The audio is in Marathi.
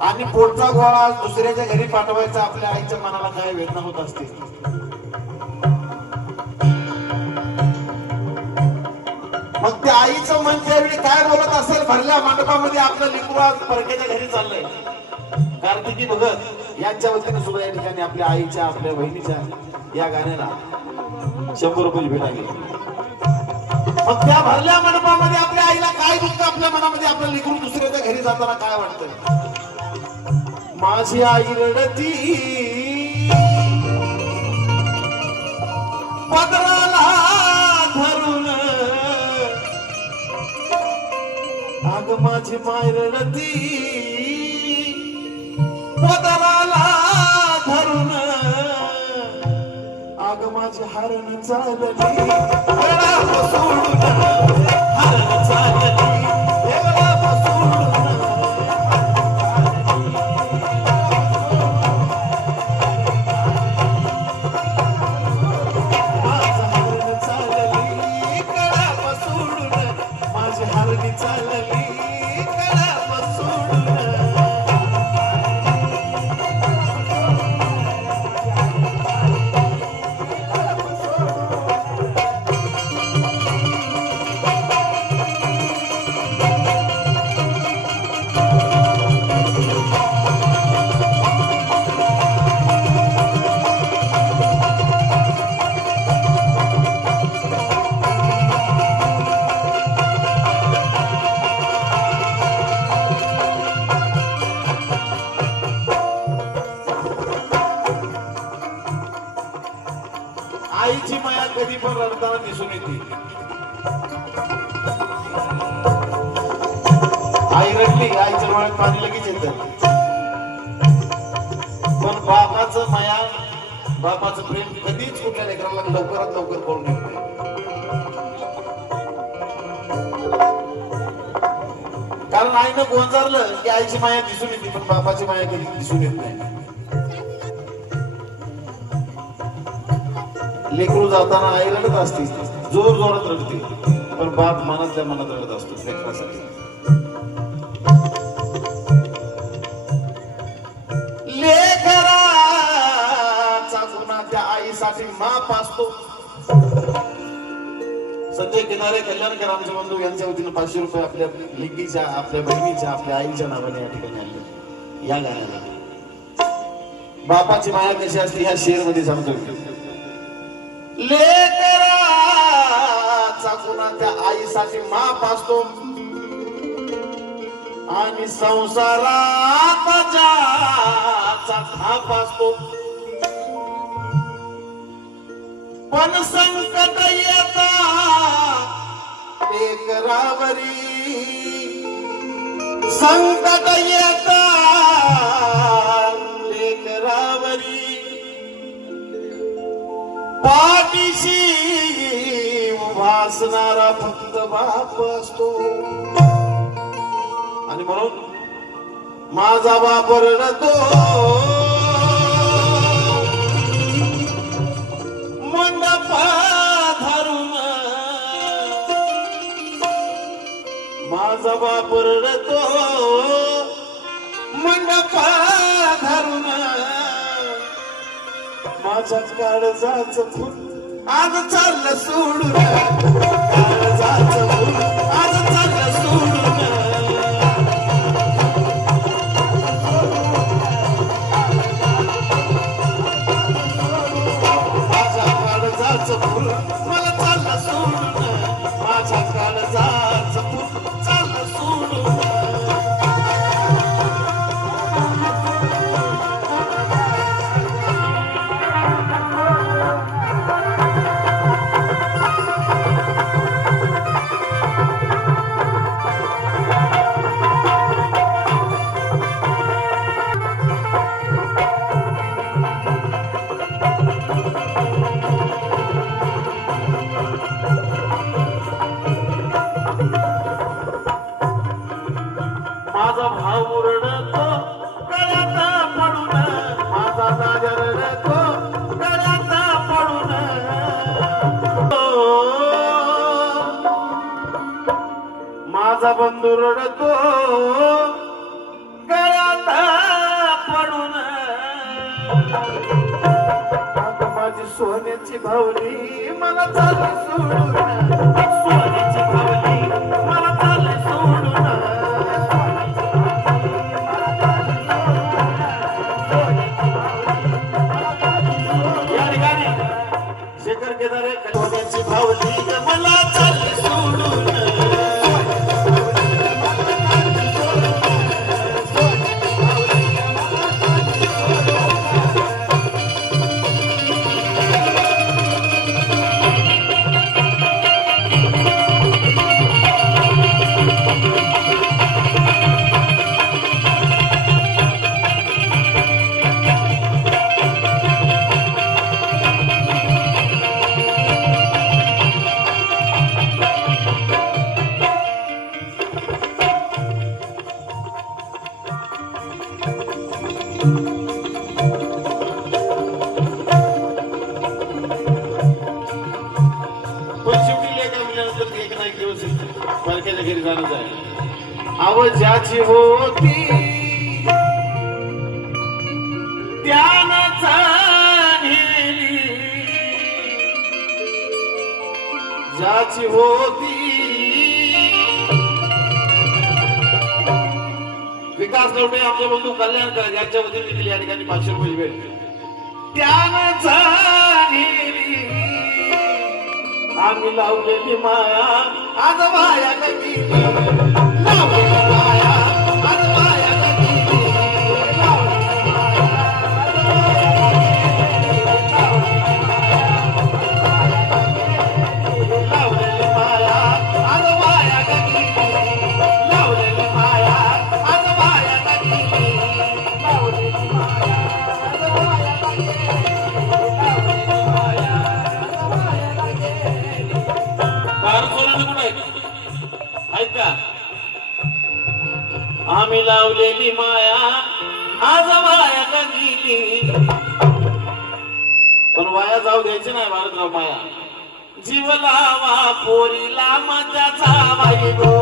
आणि पोटचा गोळा दुसऱ्याच्या घरी पाठवायचा आपल्या आईच्या मनाला काय वेदना होत असते. मग त्या आईचं मन त्यावेळी काय बोलत असेल भरल्या मंडपामध्ये आपलं लेकरू आज परक्याच्या घरी चाललंय. कार्तिकी भगत यांच्या वतीने सुद्धा या ठिकाणी आपल्या आईच्या आपल्या बहिणीच्या या गाण्याला 100 रुपये भेट आहे. मग त्या भरल्या मंडपामध्ये आपल्या आईला काय दुःख आपल्या मनामध्ये आपलं लेकरू दुसऱ्याच्या घरी जाताना काय वाटतं. माझी आई रडती पदराला धरून, अग माझी माय रडती पदराला धरून, अग माझी हरण चालली सोडून, हरण चालली आईची माया कधी पण रडताना दिसून येते. आई रडली आईच्या डोळ्यात पाणी लगेच येतं. पण बापाचं माया बापाचं प्रेम कधीच कुठल्या लेकराला लवकरात लवकर कळून येत नाही. कारण आईनं गोंजारलं की आईची माया दिसून येते पण बापाची माया कधी दिसून येत नाही. लेकरू जाताना आई रडत असते, जोर जोरात रडते, पण बाप मनातल्या मनात रडत असतो लेकरासाठी. लेकराचा गुन्हा त्या आईसाठी माफ असतो. संजय किनारे कल्याणकर आमचे बंधू यांच्या वतीने 500 रुपये आपल्या लिंगीच्या आपल्या बहिणीच्या आपल्या आईच्या नावाने या ठिकाणी आणले. या गाण्याला बापाची माया कशी असते ह्या शेर मध्ये सांगतो. लेकराचा गुन्हा त्या आईसाठी माफ असतो आणि संसारात ज्याचा थाप असतो. पण संकट येता लेकरावरी, संकट येता लेकरावरी, पाठीशी उभा असणारा फक्त बाप असतो. आणि म्हणून माझा बाप रडतो मंडप धरून, माझा बाप रडतो मंडप धरून, माझ्याच काळजाचं फुल आज चाललं सोडून, काळजाचं फुल आज चाललं सोडून, माझ्या काळजाचं फुल मला चाललं सोडून, माझ्या काळजाचं फुल चाललं सोडून. माझा भाऊ रडतो गळ्यात पडून, माझा राजा रडतो गळ्यात पडून, माझा बंधू रडतो गळ्यात सोन्याची भावली मला चालली सोडून, सोन्याची भावली मला चालली सोडून, या ठिकाणी शेखर केदारे सोन्याची भावली मला चालली सोडून, घरी जाणं आहे. आवाजाची होती त्यानं जाणली, ज्याची होती विकास लवटे आमचे बंधू कल्याणकर यांच्या वतीने देखील या ठिकाणी 500 रुपये भेट त्यानं जाणली. आम्ही लावलेली माया आज माया गती, लावलेली माया आज माया गती, लावलेली माया आज माया गती, लावलेली माया आज माया गती, लावलेली माया आज माया गती, लावलेली माया आज माया गती. आहेत का? आम्ही लावलेली माया आज वाया का गेली, पण वाया जाऊ द्यायची नाही भारतराव माया. जीव लावा पोरीला मजाचा बाई गो,